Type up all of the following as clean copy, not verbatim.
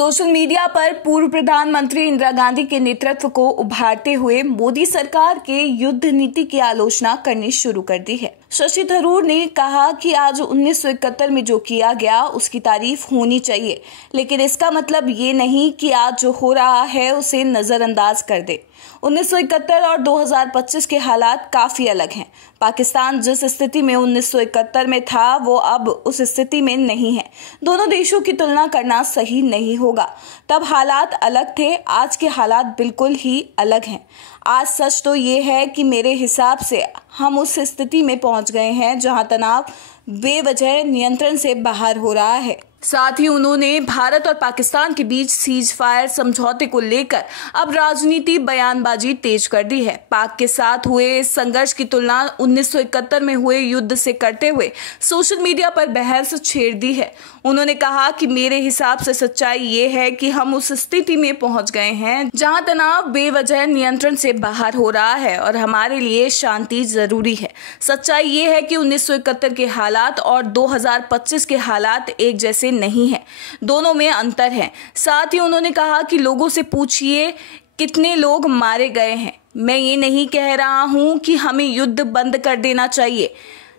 Social media पर पूर्व प्रधानमंत्री इंदिरा गांधी के नेतृत्व को उभारते हुए मोदी सरकार के युद्ध नीति की आलोचना करनी शुरू कर दी है। शशि थरूर ने कहा कि आज 1971 में जो किया गया उसकी तारीफ होनी चाहिए, लेकिन इसका मतलब ये नहीं कि आज जो हो रहा है उसे नजरअंदाज कर दे। 1971 और 2025 के हालात काफी अलग हैं। पाकिस्तान जिस स्थिति में 1971 में था वो अब उस स्थिति में नहीं है। दोनों देशों की तुलना करना सही नहीं होगा। तब हालात अलग थे, आज के हालात बिल्कुल ही अलग हैं। आज सच तो ये है कि मेरे हिसाब से हम उस स्थिति में पहुंच गए हैं जहां तनाव बेवजह नियंत्रण से बाहर हो रहा है। साथ ही उन्होंने भारत और पाकिस्तान के बीच सीज फायर समझौते को लेकर अब राजनीति बयानबाजी तेज कर दी है। पाक के साथ हुए संघर्ष की तुलना 1971 में हुए युद्ध से करते हुए सोशल मीडिया पर बहस छेड़ दी है। उन्होंने कहा कि मेरे हिसाब से सच्चाई ये है कि हम उस स्थिति में पहुंच गए हैं जहां तनाव बेवजह नियंत्रण से बाहर हो रहा है और हमारे लिए शांति जरूरी है। सच्चाई ये है कि 1971 के हालात और 2025 के हालात एक जैसे नहीं है, दोनों में अंतर है। साथ ही उन्होंने कहा कि लोगों से पूछिए कितने लोग मारे गए हैं। मैं ये नहीं कह रहा हूं कि हमें युद्ध बंद कर देना चाहिए।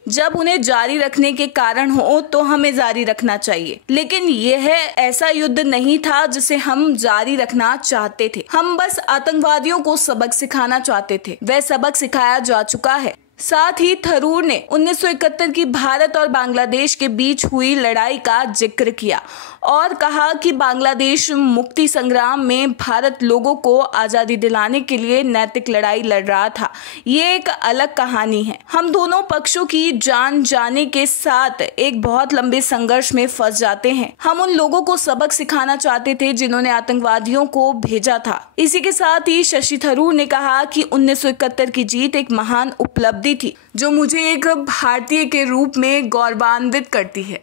जब उन्हें जारी रखने के कारण हो तो हमें जारी रखना चाहिए, लेकिन यह ऐसा युद्ध नहीं था जिसे हम जारी रखना चाहते थे। हम बस आतंकवादियों को सबक सिखाना चाहते थे। वह सबक सिखाया जा चुका है। साथ ही थरूर ने 1971 की भारत और बांग्लादेश के बीच हुई लड़ाई का जिक्र किया और कहा कि बांग्लादेश मुक्ति संग्राम में भारत लोगों को आजादी दिलाने के लिए नैतिक लड़ाई लड़ रहा था। ये एक अलग कहानी है। हम दोनों पक्षों की जान जाने के साथ एक बहुत लंबे संघर्ष में फंस जाते हैं। हम उन लोगों को सबक सिखाना चाहते थे जिन्होंने आतंकवादियों को भेजा था। इसी के साथ ही शशि थरूर ने कहा कि 1971 की जीत एक महान उपलब्धि थी जो मुझे एक भारतीय के रूप में गौरवान्वित करती है।